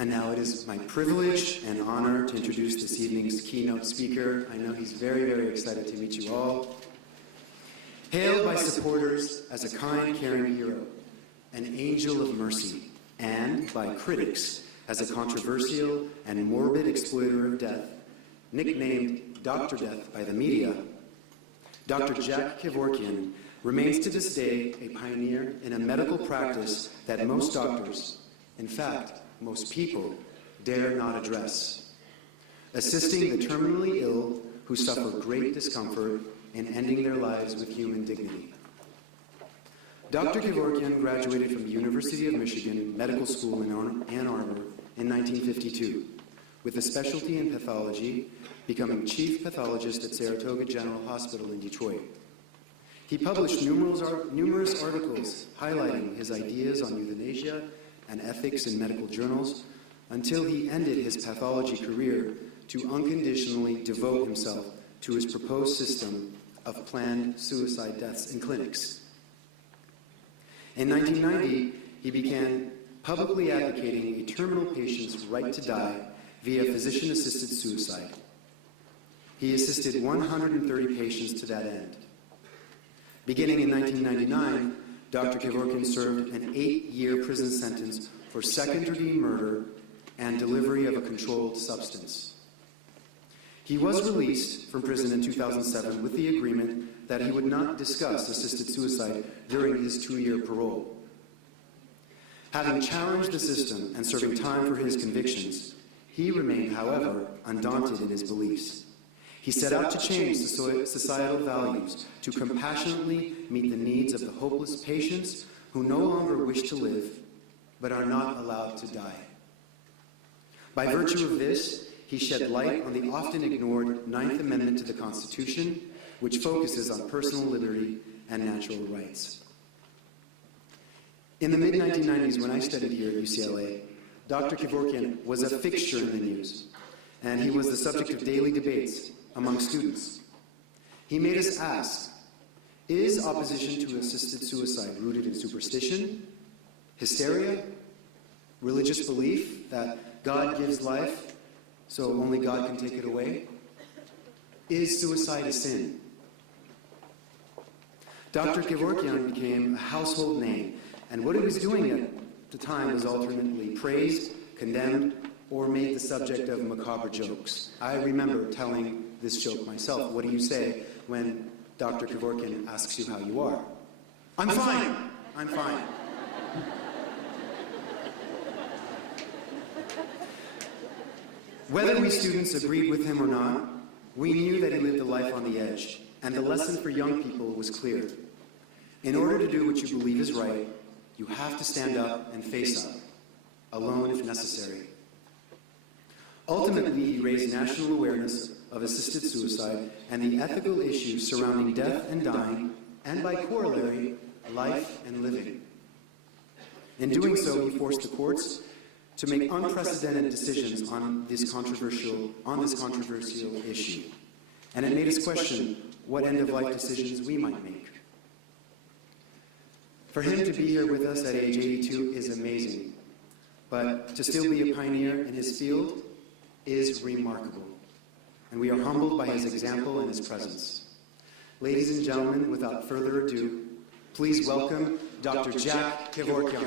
And now it is my privilege and honor to introduce this evening's keynote speaker. I know he's very, very excited to meet you all. Hailed by supporters as a kind, caring hero, an angel of mercy, and by critics as a controversial and morbid exploiter of death, nicknamed Dr. Death by the media, Dr. Jack Kevorkian remains to this day a pioneer in a medical practice that most doctors, in fact, most people, dare not address, assisting the terminally ill who suffer great discomfort in ending their lives with human dignity. Dr. Kevorkian graduated from the University of Michigan Medical School in Ann Arbor in 1952, with a specialty in pathology, becoming chief pathologist at Saratoga General Hospital in Detroit. He published numerous articles highlighting his ideas on euthanasia and ethics in medical journals until he ended his pathology career to unconditionally devote himself to his proposed system of planned suicide deaths in clinics. In 1990, he began publicly advocating a terminal patient's right to die via physician-assisted suicide. He assisted 130 patients to that end. Beginning in 1999, Dr. Kevorkian served an 8-year prison sentence for second-degree murder and delivery of a controlled substance. He was released from prison in 2007 with the agreement that he would not discuss assisted suicide during his 2-year parole. Having challenged the system and serving time for his convictions, he remained, however, undaunted in his beliefs. He set out to change societal values to compassionately meet the needs of the hopeless patients who no longer wish to live but are not allowed to die. By virtue of this, he shed light on the often ignored Ninth Amendment to the Constitution, which focuses on personal liberty and natural rights. In the mid-1990s, when I studied here at UCLA, Dr. Kevorkian was a fixture in the news, and he was the subject of daily debates among students. He made us ask, is opposition to assisted suicide rooted in superstition, hysteria, religious belief that God gives life, so only God can take it away? Is suicide a sin? Dr. Kevorkian became a household name, and what he was doing at the time was alternately praised, condemned, or made the subject of macabre jokes. I remember telling this joke myself. What do you say when Dr. Kevorkian asks you how you are? I'm fine. I'm fine. Whether we students agreed with him or not, we knew that he lived a life on the edge, and the lesson for young people was clear. In order to do what you believe is right, you have to stand up and face up, alone if necessary. Ultimately, he raised national awareness of assisted suicide and the ethical issues surrounding death and dying, and by corollary, life and living. In doing so, he forced the courts to make unprecedented decisions on this controversial issue. And it made us question what end-of-life decisions we might make. For him to be here with us at age 82 is amazing, but to still be a pioneer in his field is remarkable. And we are humbled by his example and his presence. Ladies and gentlemen, without further ado, please welcome Dr. Jack Kevorkian.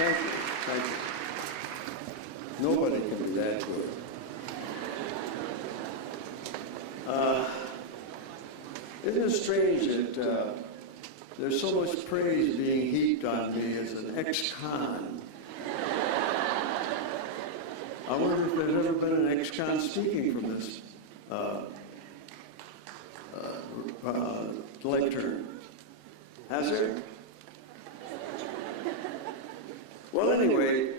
Thank you. Thank you. Nobody can be that good. It is strange that there's so much praise being heaped on me as an ex-con. I wonder if there's ever been an ex-con speaking from this lectern. Has there? Well, anyway,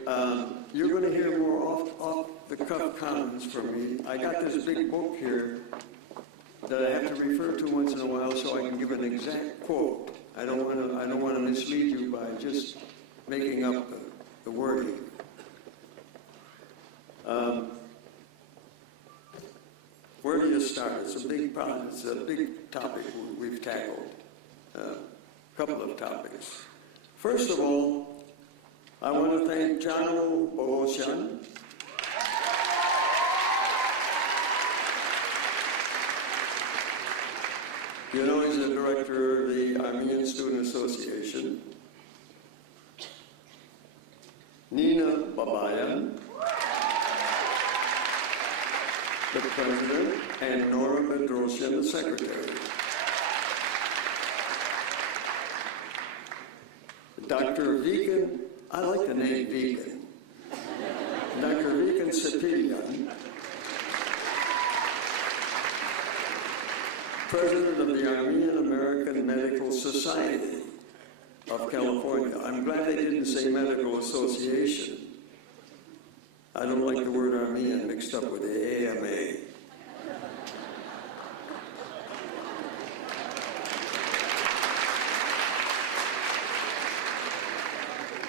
you're going to hear more off-the-cuff comments from me. I got this big book here that I have to refer to once in a while so I can give an exact quote. I don't want to mislead you by just making up the wording. Where do you start? It's a big problem. It's a big topic we've tackled. A couple of topics. First of all, I want to thank John Kevorkian, you know, he's the director of the Armenian Students Association. Nina Babayan, the president, and Nora Bedrosian, the secretary. Dr. Vegan, I like the name Vegan. Dr. Vegan Sepilian, president of the Armenian American Medical Society of California. I'm glad they didn't say Medical Association. I don't like the word Armenian mixed up with the AMA.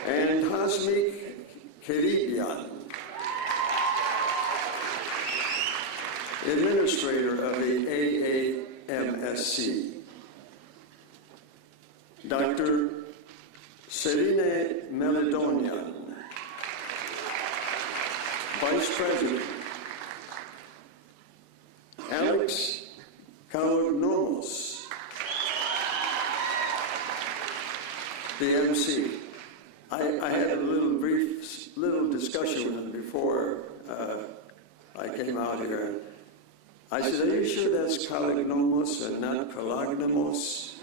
And Hasmik Keribian, administrator of the AAMSC. Dr. Serine Melidonian, Vice President. Alex Kalognomos, the MC. I had a little discussion with him before I came out here. I said, are you sure that's Kalognomos and not Kalognomos?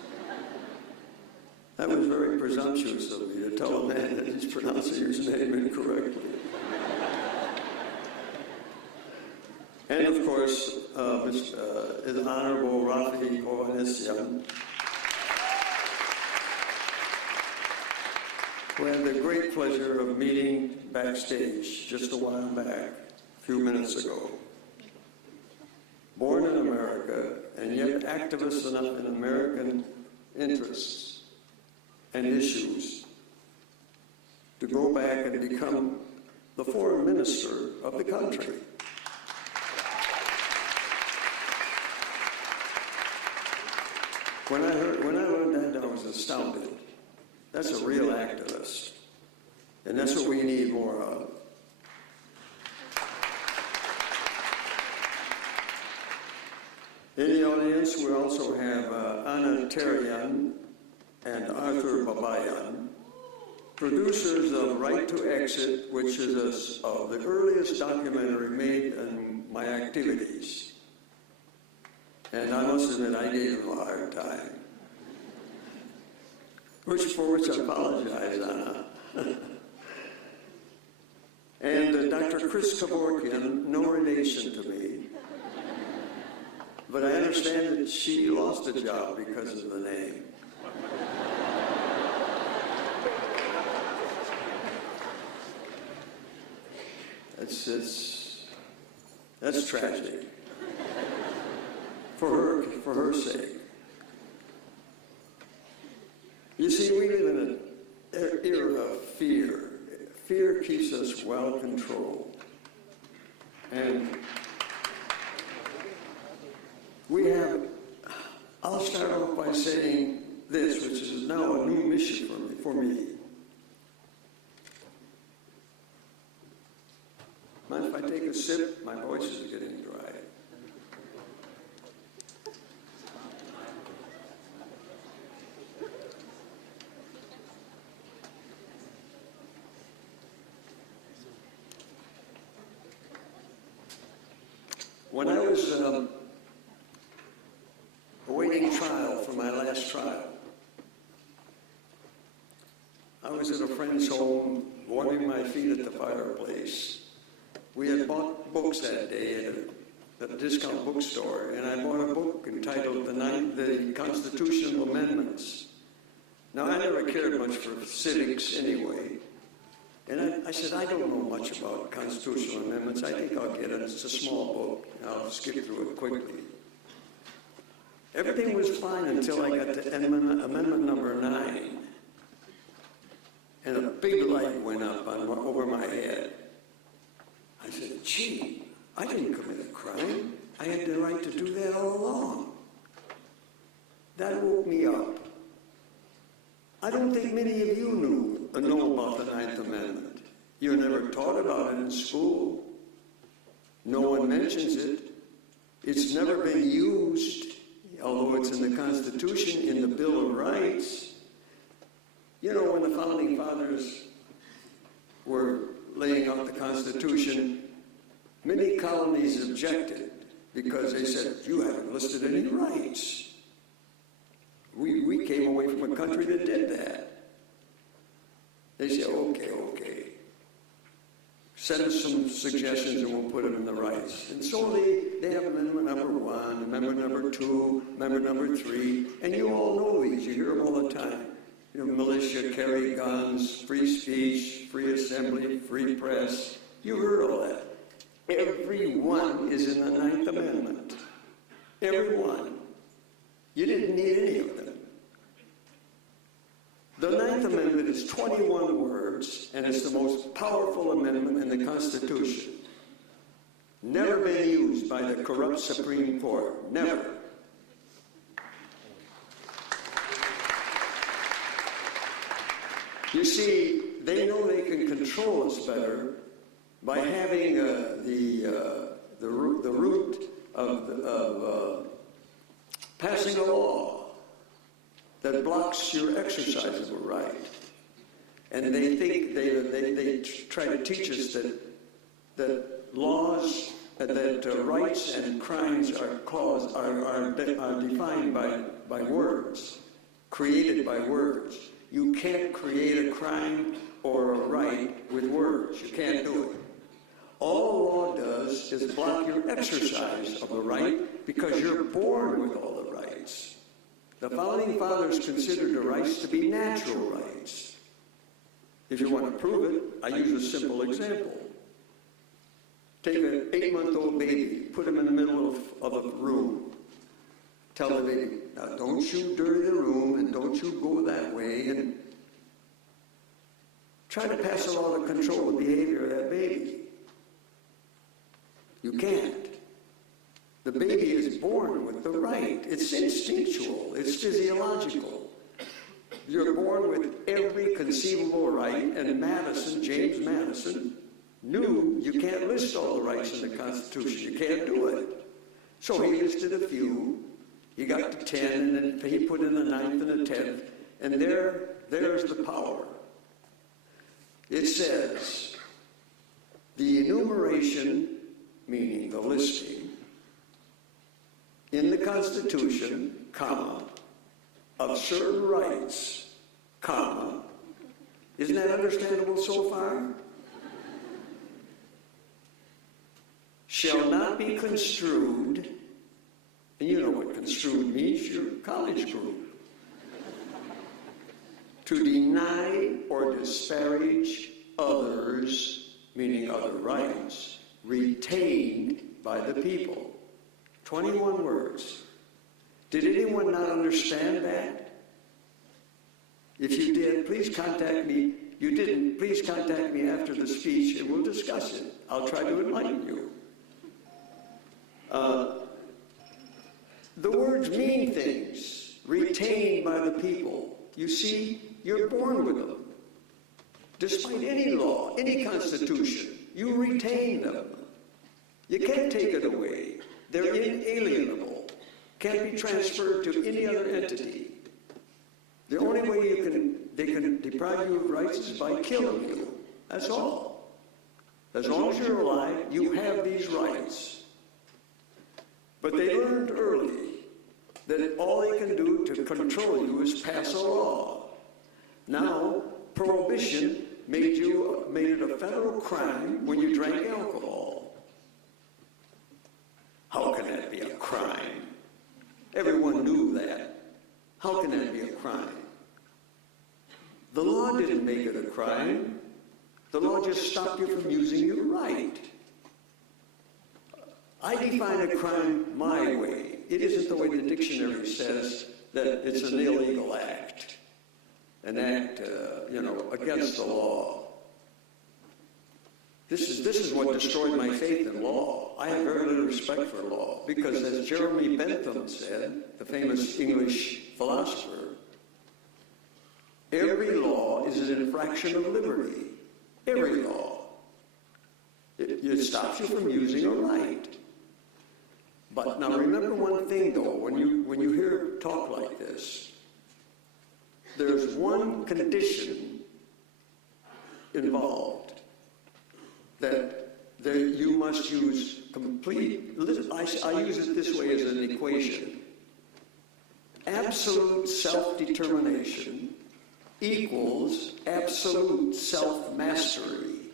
That was very presumptuous of me to tell a man that he's pronouncing his name incorrectly. And of course, His Honorable Rafi Ovanesyan, who had the great pleasure of meeting backstage just a while back, a few minutes ago. Born in America, and yet activist enough in American interests and issues to go back and become the foreign minister of the country. When I learned that, I was astounded. That's a real activist, and that's what we need more of. In the audience, we also have Anna Terian and Arthur Babayan, producers of Right to Exit, which is the earliest documentary made in my activities. And I must admit, I gave them a hard time, for which I apologize, Anna. And Dr. Chris Kevorkian, no relation to me, but I understand that she lost a job because of the name. That's tragic for her sake. You see, we live in an era of fear. Fear keeps us well controlled. And I'll start off by saying this, which is now a new mission for me. Mind if I take a sip? My voice is getting dry. When I was awaiting trial for my last trial, I was at a friend's home, warming my feet at the fireplace. We had bought books that day at a discount bookstore, and I bought a book entitled The Constitutional Amendments. Now, I never cared much for civics anyway, And I said, I don't know much about constitutional amendments. I think I'll get it. It's a small book. I'll skip through it quickly. Everything was fine until I got to amendment number 9. And a big light went up over my head. I said, gee, I didn't commit a crime. I had the right to do that all along. That woke me up. I don't think many of you know about the 9th Amendment. You never taught about it in school. No one mentions it. It's never been used, although it's in the Constitution, in the Bill of Rights. You know, when the Founding Fathers were laying out the Constitution, many colonies objected because they said, you haven't listed any rights. We came away from a country that did that. They said, okay. Send us some suggestions and we'll put them in the rights. And so they have amendment number 1, amendment number 2, amendment number 3, and you all know these. You hear them all the time. You know, militia, carry guns, free speech, free assembly, free press. You heard all that. Every one is in the 9th Amendment. Every one. You didn't need any of them. The 9th Amendment is 21 words, and it's the most powerful amendment in the Constitution. Never been used by the corrupt Supreme Court. Never. You see, they know they can control us better by having the root of passing a law that blocks your exercise of a right. And they think, they try to teach us that laws, that rights and crimes are defined by words, created by words. You can't create a crime or a right with words. You can't do it. All law does is block your exercise of a right because you're born with all the rights. The Founding Fathers considered the rights to be natural rights. If you want to prove it, I use a simple example. Take an 8-month-old baby, put him in the middle of a room. Tell the baby, now don't you dirty the room and don't you go that way, and try to pass a law to control the behavior of that baby. You can't. The baby is born with the right. It's instinctual. It's physiological. You're born with every conceivable right, and James Madison, knew you can't list all the rights in the Constitution. You can't do it. So he listed a few. He got to 10, and then he put in the 9th and the 10th, and there's the power. It says, the enumeration, meaning the listing, in the Constitution, comma, of certain rights, comma, isn't that understandable so far? Shall not be construed, and you know what construed means, your college group, to deny or disparage others, meaning other rights, retained by the people. 21 words. Did anyone not understand that? If you did, please contact me. You didn't, please contact me after the speech and we'll discuss it. I'll try to enlighten you. The words mean things, retained by the people. You see, you're born with them. Despite any law, any constitution, you retain them. You can't take it away. They're inalienable. Can't be transferred to any other entity. The only way they can deprive you of rights is by killing you. That's all. As long as you're alive, you have these rights. But they learned early that all they can do to control you is pass a law. Now, prohibition made it a federal crime when you drank alcohol. How can that be a crime? Everyone knew that. How can that be a crime? The law didn't make it a crime. The law just stopped you from using your right. I define a crime my way. It isn't the way the dictionary says that it's an illegal act, an act, against the law. This is what destroyed my faith in law. I have very little respect for law because, as Jeremy Bentham said, the famous English philosopher, every law is an infraction of liberty. Every law. It stops you from using a right. But now remember one thing, though, when you hear talk like this, there's one condition involved that you must use complete, I use it this way as an equation. Absolute self-determination equals absolute self-mastery.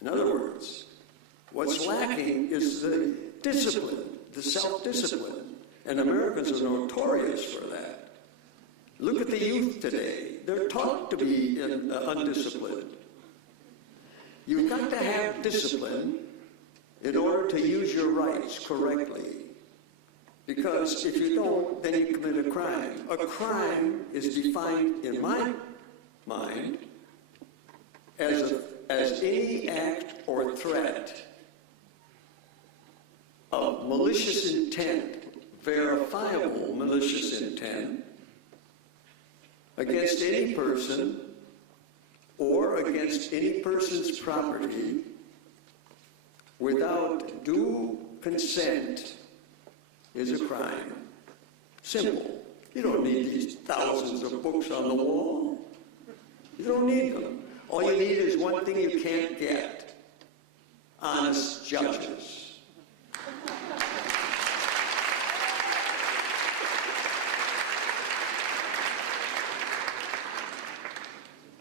In other words, what's lacking is the discipline, the self-discipline. And Americans are notorious for that. Look at the youth today. They're taught to be undisciplined. You've got to have discipline in order to use your rights correctly. Because if you don't, then you commit a crime. A crime is defined, in my mind, as any act or threat of malicious intent, verifiable malicious intent, against any person or against any person's property without due consent is a crime. Simple. You don't need these thousands of books on the wall. You don't need them. All you need is one thing you can't get: honest judges.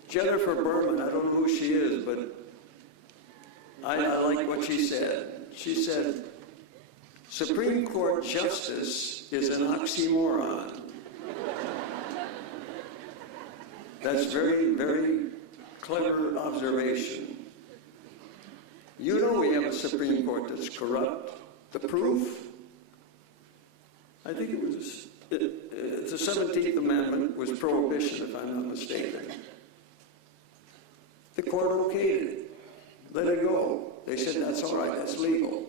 Jennifer Berman, I don't know who she is, but I like what she said. She said, Supreme Court justice is an oxymoron. That's very, very clever observation. You know we have a Supreme Court that's corrupt. The proof? I think it was, the 17th Amendment was prohibition, if I'm not mistaken. The court okayed it. Let it go. They said, that's all right, that's legal.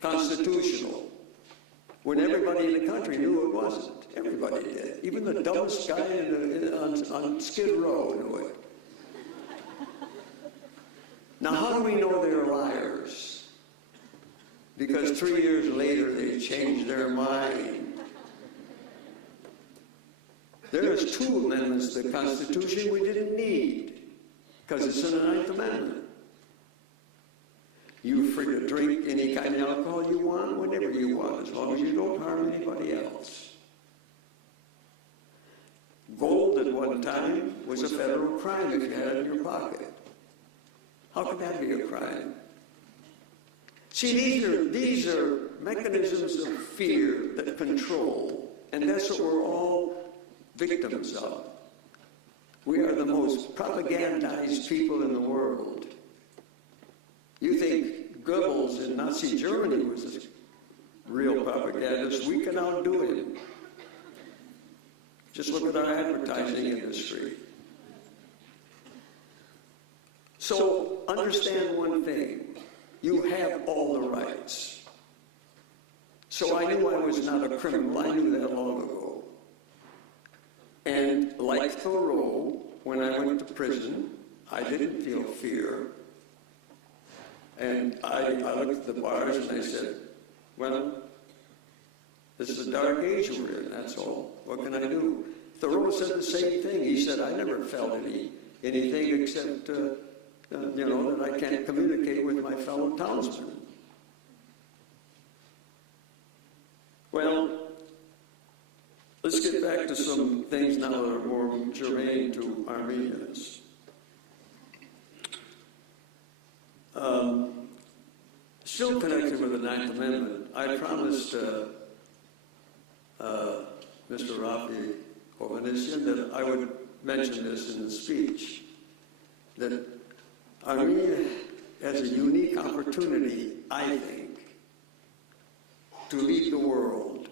Constitutional. When everybody in the country knew it wasn't. Everybody did. Even the dumbest guy on Skid Row knew it. Now, how do we know they're liars? Because 3 years later, they changed their mind. There's 2 amendments to the Constitution we didn't need, because it's in the 9th Amendment. You're free to drink any kind of alcohol you want, whenever you want, as long as you don't harm anybody else. Gold at one time was a federal crime if you had it in your pocket. How could that be a crime? See, these are mechanisms of fear that control, and that's what we're all victims of. We are the most propagandized people in the world. You think Goebbels in Nazi Germany was a real propagandist. We can outdo him. Just look at our advertising industry. So understand one thing. You have all the rights. So I knew I was not a criminal. I knew that long ago. And like Thoreau, when I went to prison, I didn't feel fear. And I looked at the bars and I said, well, this is a dark age we're in, that's all. What can I do? Thoreau said the same thing. He said, I never felt anything except, that I can't communicate with my fellow townsmen. Well, let's get back to some things now that are more germane to Armenians. Still connected with the 9th Amendment, I promised Mr. Rafi Ovanesyan that I would mention this in the speech. that Armenia has a unique opportunity, I think, to lead the world.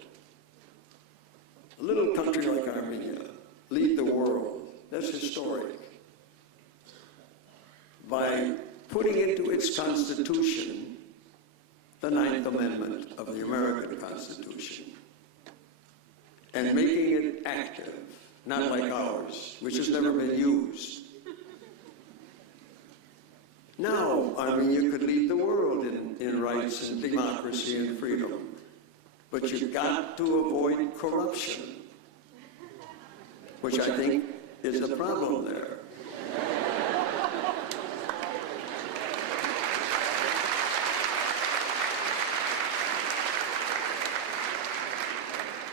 A little country like Armenia, lead the world. That's historic. By putting into its constitution the Ninth Amendment of the American Constitution and making it active, not like ours, which has never been used. Now, Armenia could lead the world in rights and democracy and freedom. But you've got to avoid corruption, which I think is the problem there.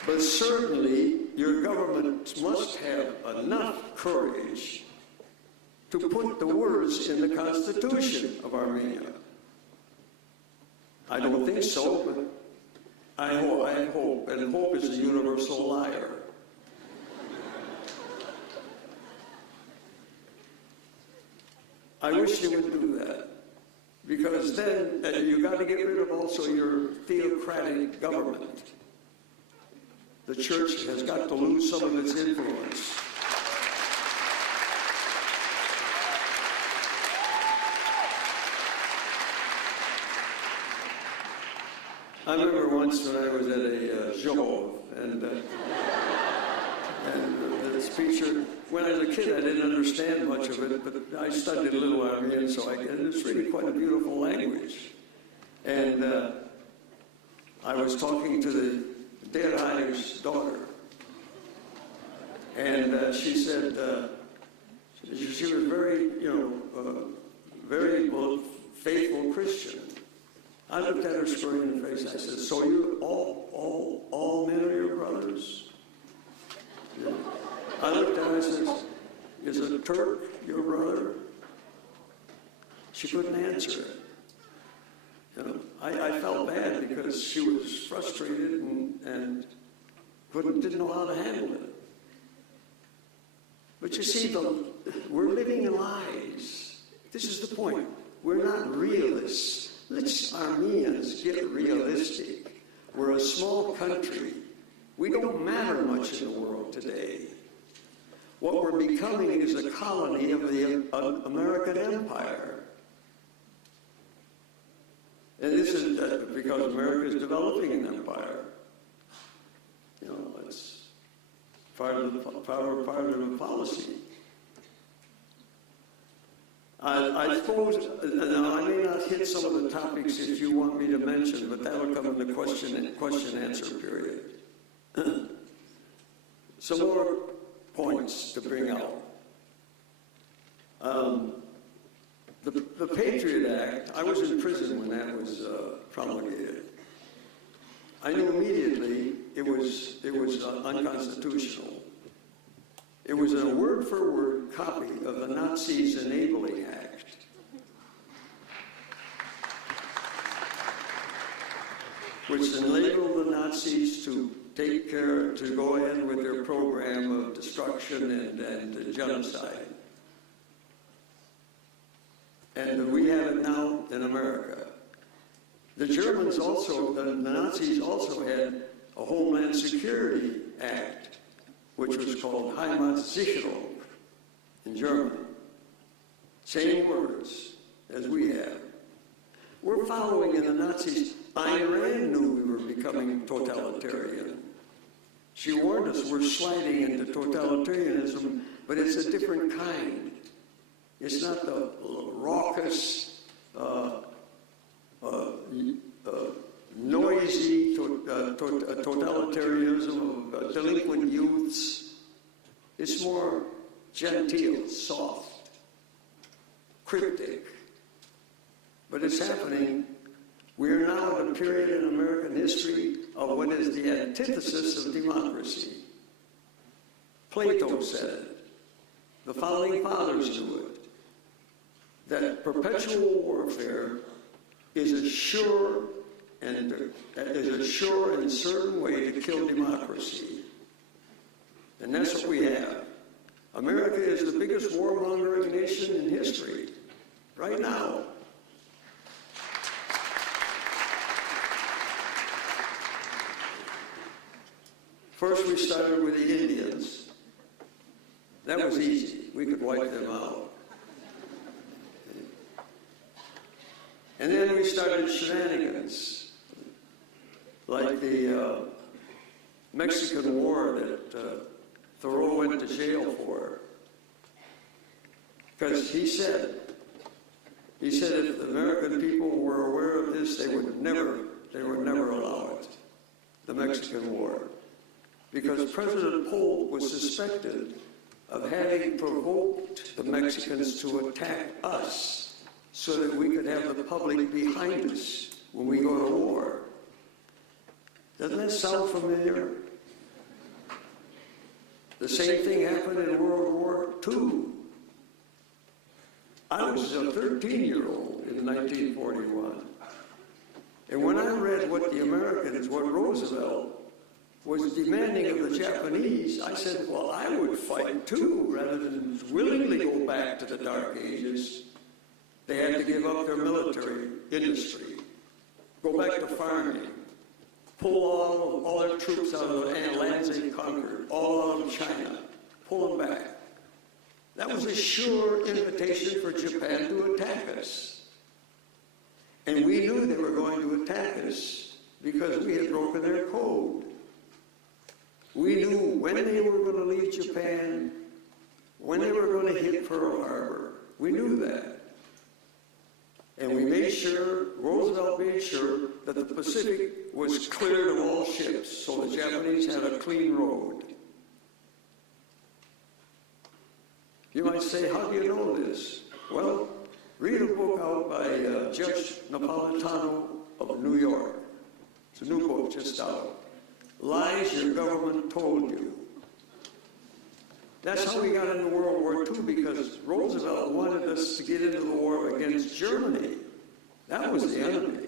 But certainly, your government must have enough courage to put the words in the Constitution of Armenia. I don't think so, but I hope, and hope is a universal liar. I wish you would do that, because then you got to get rid of also your theocratic government. The church has got to lose some of its influence. I remember once when I was at a show, and the speaker, when I was a kid, I didn't understand much of it, but I studied a little Armenian, so and it's really quite a beautiful language. And I was talking to the Derai's daughter, and she said she was very, very faithful Christian. I looked at her square in the face. I said, "So you all men are your brothers?" Yeah. I looked at her and said, "Is a Turk your brother?" She couldn't answer it. I felt bad because she was frustrated and didn't know how to handle it. But you see, we're living lies. This is the point. We're not realists. Let's Armenians get realistic. We're a small country. We don't matter much in the world today. What we're becoming is a colony of the American Empire. And this is because America is developing an empire. It's part of the policy. I suppose, now I may not hit some of the topics that you want me to mention, but that'll come in the question-answer period. Some more points to bring out. The Patriot Act, I was in prison when that was promulgated. I knew immediately it was unconstitutional. It was a word-for-word copy of the Nazis' Enabling Act. Which enabled the Nazis to go ahead with their program of destruction and genocide. And we have it now in America. The Germans also, the Nazis also had a Homeland Security Act, which was called Heimatsicherung in German. Same words as we have. We're following in the Nazis. Iran knew we were becoming totalitarian. She warned us we're sliding into totalitarianism, but it's a different kind. It's not the raucous, noisy totalitarianism of delinquent youths. It's more genteel, soft, cryptic. But it's happening. We're now at a period in American history of what is the antithesis of democracy. Plato said it. The founding fathers knew it. That perpetual warfare is a sure and certain way to kill democracy. And that's what we have. America is the biggest warmongering nation in history, right now. First, we started with the Indians. That was easy. We could wipe them out. And then we started shenanigans, like the Mexican War that Thoreau went to jail for. Because he said if the American people were aware of this, they would never allow it, the Mexican War. Because President Polk was suspected of having provoked the Mexicans to attack us so that we could have the public behind us when we go to war. Doesn't that sound familiar? The same thing happened in World War II. I was a 13-year-old in 1941. And when I read what Roosevelt was demanding of the Japanese, I said, well, I would fight too, rather than willingly go back to the Dark Ages. They had to give up their military industry, go back to farming, pull all their troops out of the lands they conquered, all out of China, pull them back. That was a sure invitation for Japan to attack us. And we knew they were going to attack us because we had broken their code. We knew when they were going to leave Japan, when they were going to hit Pearl Harbor. We knew that. And we made sure, Roosevelt made sure, that the Pacific was cleared of all ships, so the Japanese had a clean road. You might say, how do you know this? Well, read a book out by Judge Napolitano of New York. It's a new book just out. Lies Your Government Told You. That's how we got into World War II, because Roosevelt wanted us to get into the war against Germany. That was the enemy.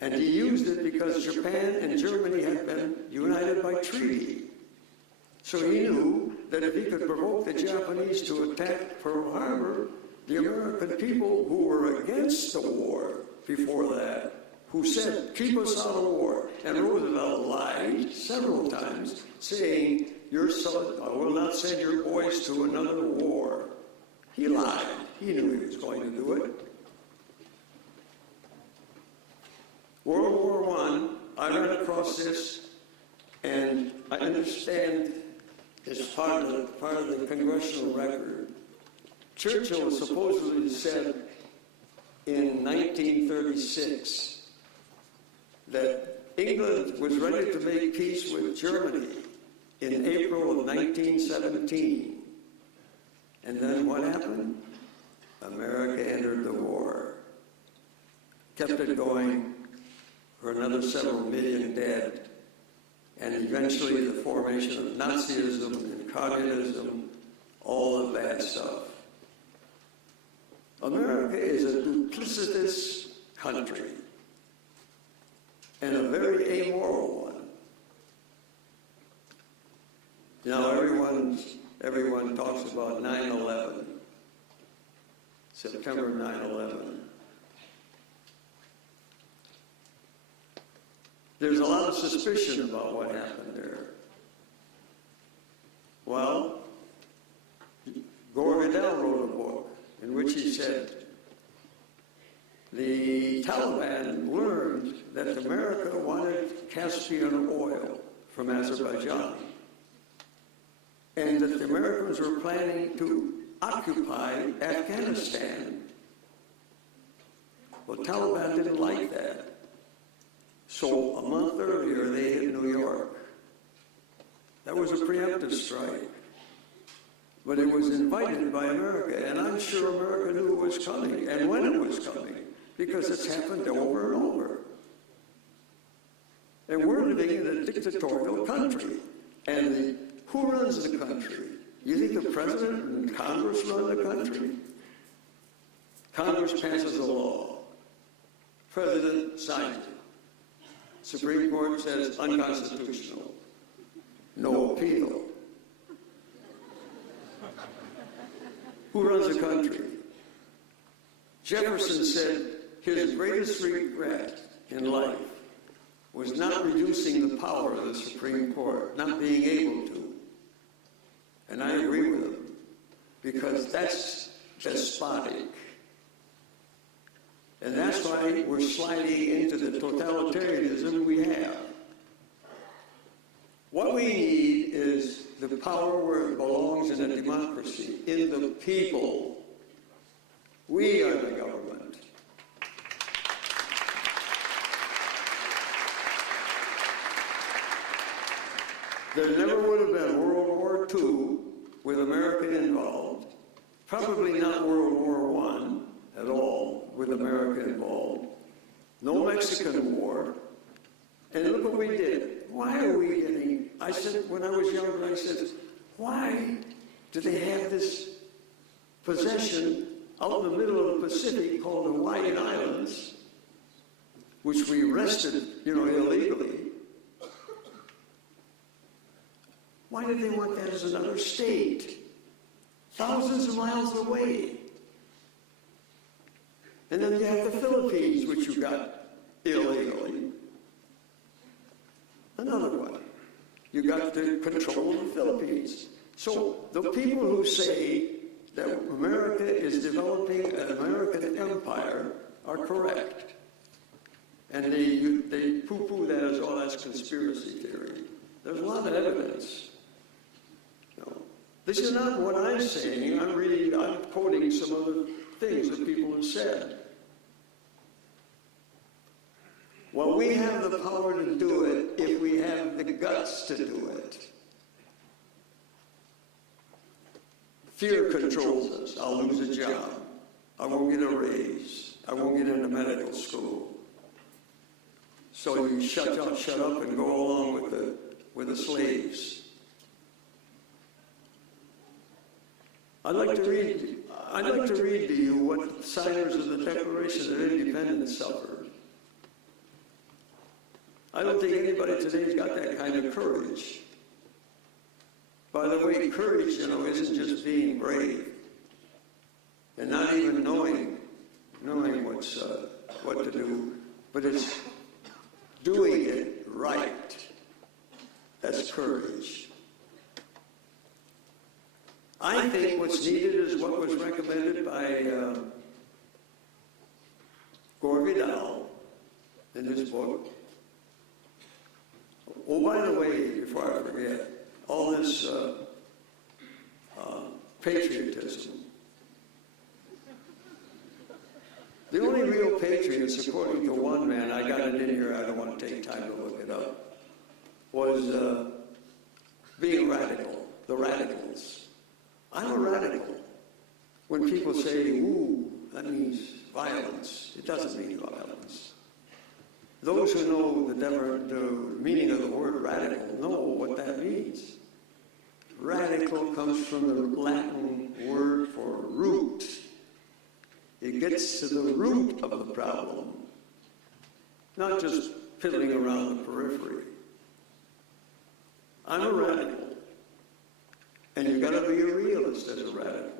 And he used it because Japan and Germany had been united by treaty. So he knew that if he could provoke the Japanese to attack Pearl Harbor, the American people who were against the war before that, who said, keep us out of war. And Roosevelt lied several times, saying, I will not send your boys to another war. He lied. He knew he was going to do it. World War I ran across this, and I understand it's part of the congressional record. Churchill supposedly said in 1936 that England was ready to make peace with Germany in April of 1917. And then what happened? America entered the war. Kept it going for another several million dead. And eventually the formation of Nazism and communism, all the bad stuff. America is a duplicitous country, and a very amoral one. You know, everyone talks about 9/11, September 9/11. There's a lot of suspicion about what happened there. Well, Gore Vidal wrote a book in which he said, the Taliban learned that America wanted Caspian oil from Azerbaijan, and that the Americans were planning to occupy Afghanistan. Well, Taliban didn't like that. So a month earlier, they hit New York. That was a preemptive strike. But it was invited by America, and I'm sure America knew it was coming, and when it was coming, because it's happened over and over. And we're living in a dictatorial country. And who runs the country? You think the president and Congress run the country? Congress passes a law. President signs it. Supreme Court says unconstitutional. No appeal. Who runs the country? Jefferson said his greatest regret in life was not reducing the power of the Supreme Court, not being able to. And I agree with him, because that's despotic. And that's why we're sliding into the totalitarianism we have. What we need is the power where it belongs in a democracy, in the people. We are the government. There never would have been World War II with America involved, probably not World War I at all with America involved, no Mexican War, and look what we did. Why are we getting, I said, when I was younger, I said, why do they have this possession out in the middle of the Pacific called the Hawaiian Islands, which we wrested, illegally? Why did they want that as another state? Thousands of miles away. And then you have the Philippines, which you got illegally. Another one. You got the control of the Philippines. So the people who say that America is developing an American empire are correct. And they poo-poo that as, oh, that's conspiracy theory. There's a lot of evidence. This is not what I'm saying. I'm quoting some other things that people have said. Well, we have the power to do it if we have the guts to do it. Fear controls us. I'll lose a job. I won't get a raise. I won't get into medical school. So you shut up and go along with the slaves. I'd like to read to you what the signers of the Declaration of Independence suffered. I don't think anybody today's got that kind of courage. By the way, courage, isn't just being brave and not even knowing what to do, but it's doing it right. That's courage. I think what's needed is what was recommended by Gore Vidal in his book. Oh, by the way, before I forget, all this patriotism. The only real patriots, according to one man, I got it in here, I don't want to take time to look it up, was being radical, the radicals. I'm a radical. When people say, ooh, that means violence, it doesn't mean violence. Those who know the meaning of the word radical know what that means. Radical comes from the Latin word for root. It gets to the root of the problem, not just fiddling around the periphery. I'm a radical. And you've got to be a realist as a radical.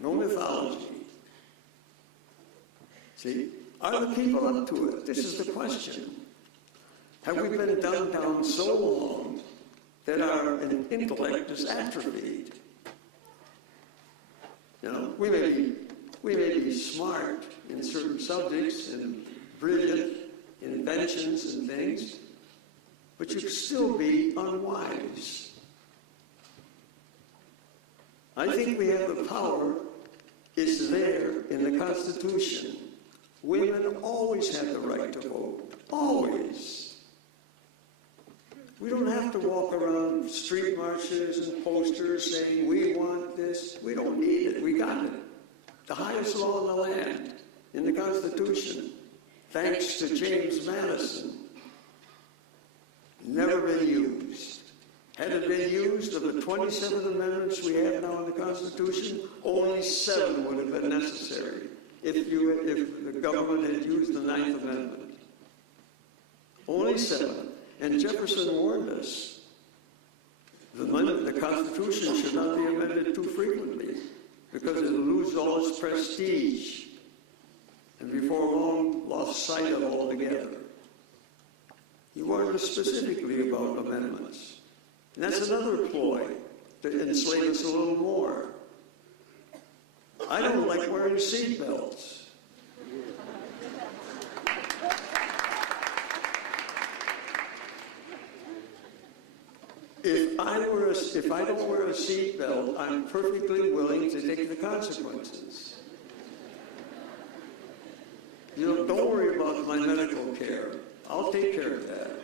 No mythology. See? Are the people up to it? This is the question. Have we been dumbed down so long that our intellect is atrophied? We may be smart in certain subjects and brilliant in inventions and things, but you can still be unwise. I think we have the power. It's there in the Constitution. Women always have the right to vote. Always. We don't have to walk around street marches and posters saying, we want this. We don't need it. We got it. The highest law in the land, in the Constitution, thanks to James Madison. Never been used. Had it been used, of the 27 amendments we have now in the Constitution, only 7 would have been necessary if the government had used the 9th Amendment. Only 7. And Jefferson warned us, the Constitution should not be amended because it'll lose all its prestige, and before long lost sight of altogether. He warned us specifically about amendments. And that's another ploy to enslave us a little more. I don't like wearing seatbelts. If I don't wear a seatbelt, I'm perfectly willing to take the consequences. You know, don't worry about my medical care. I'll take care of that.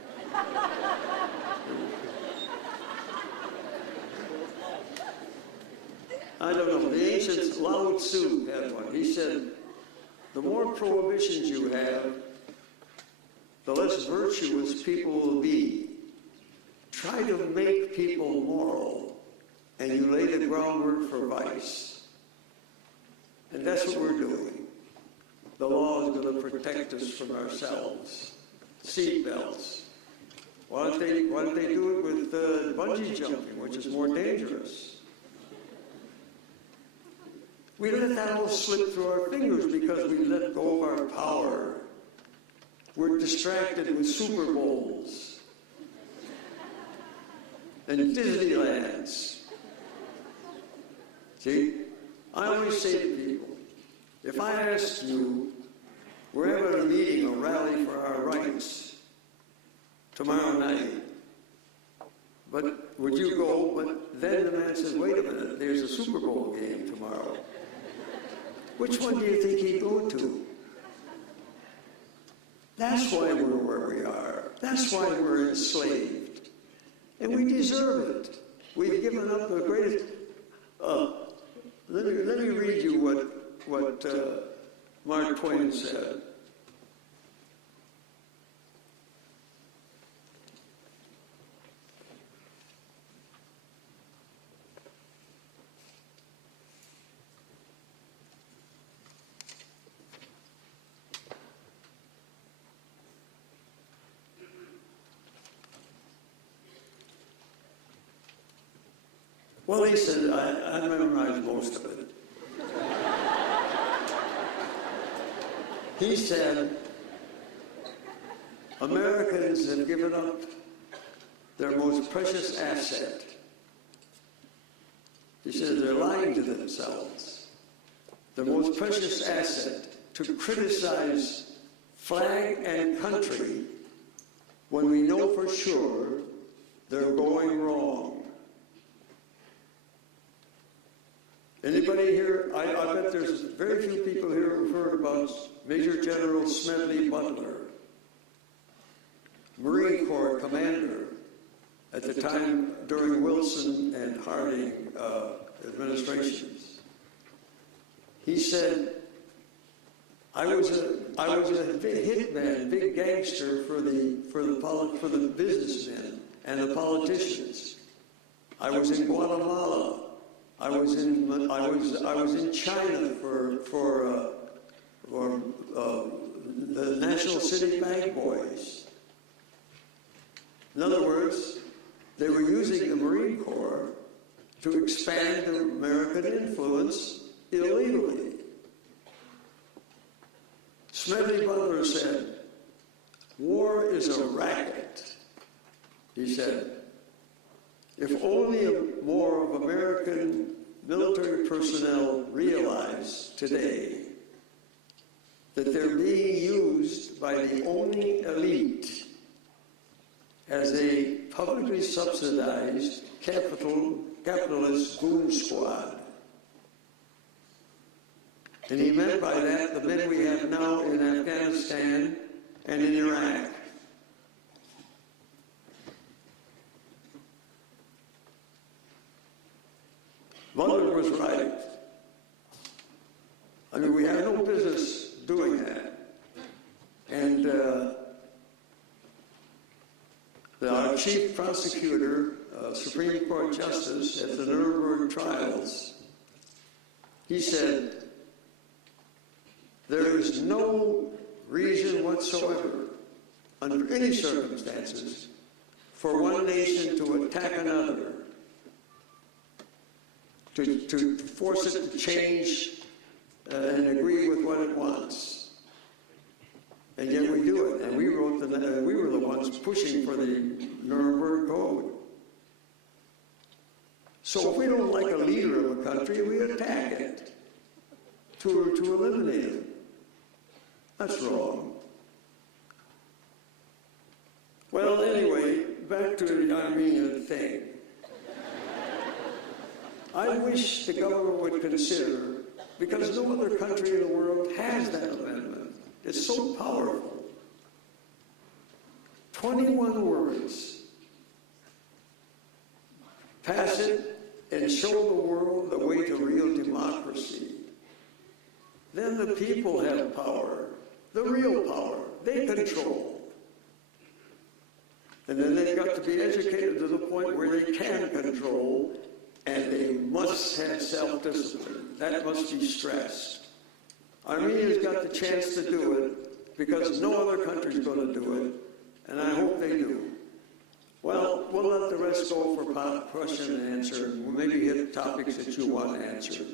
I don't know. The ancient Lao Tzu had one. He said, the more prohibitions you have, the less virtuous people will be. Try to make people moral, and you lay the groundwork for vice. And that's what we're doing. The law is going to protect us from ourselves. Seatbelts. Why don't they do it with bungee jumping, which is more dangerous? We let that all slip through our fingers because we let go of our power. We're distracted with Super Bowls and Disneylands. See, I always say to people, if I ask you, we're having a meeting, a rally for our rights tomorrow night, but would you go? But then the man says, wait a minute, there's a Super Bowl game tomorrow. Which one do you think he'd go to? That's why we're where we are. That's why we're enslaved. And we deserve it. We've given up the greatest. Let me read you what Mark Twain said. Well, he said, I memorized most of it. He said, Americans have given up their most precious asset. He said, they're lying to themselves. Their most precious asset to criticize flag and country when we know for sure they're going wrong. Anybody here? I bet there's very few people here who've heard about Major General Smedley Butler, Marine Corps commander at the time during Wilson and Harding administrations. He said, I was a big hitman, big gangster for the businessmen and the politicians. I was in Guatemala. I was in China for the National City Bank boys. In other words, they were using the Marine Corps to expand the American influence illegally. Smedley Butler said, war is a racket. He said, if only more of American military personnel realize today that they're being used by the only elite as a publicly subsidized capitalist goon squad. And he meant by that the men we have now in Afghanistan and in Iraq. Butler was right. I mean, we have no business doing that. And our chief prosecutor, Supreme Court Justice at the Nuremberg trials, he said, there is no reason whatsoever, under any circumstances, for one nation to attack another. to force it to change and agree with what it wants. And yet we do it. And we wrote we were the ones pushing for the Nuremberg Code. So if we don't like a leader of a country, we attack it to eliminate it. That's wrong. Well, anyway, back to the Armenian thing. I wish the government would consider, because no other country in the world has that amendment. It's so powerful. 21 words. Pass it and show the world the way to real democracy. Then the people have power, the real power. They control. And then they've got to be educated to the point where they can control, and they must have self-discipline. That must be stressed. Armenia's got the chance to do it because no other country's going to do it, and I hope they do. Well, we'll let the rest go for question and answer, and we'll maybe hit topics that you want answered.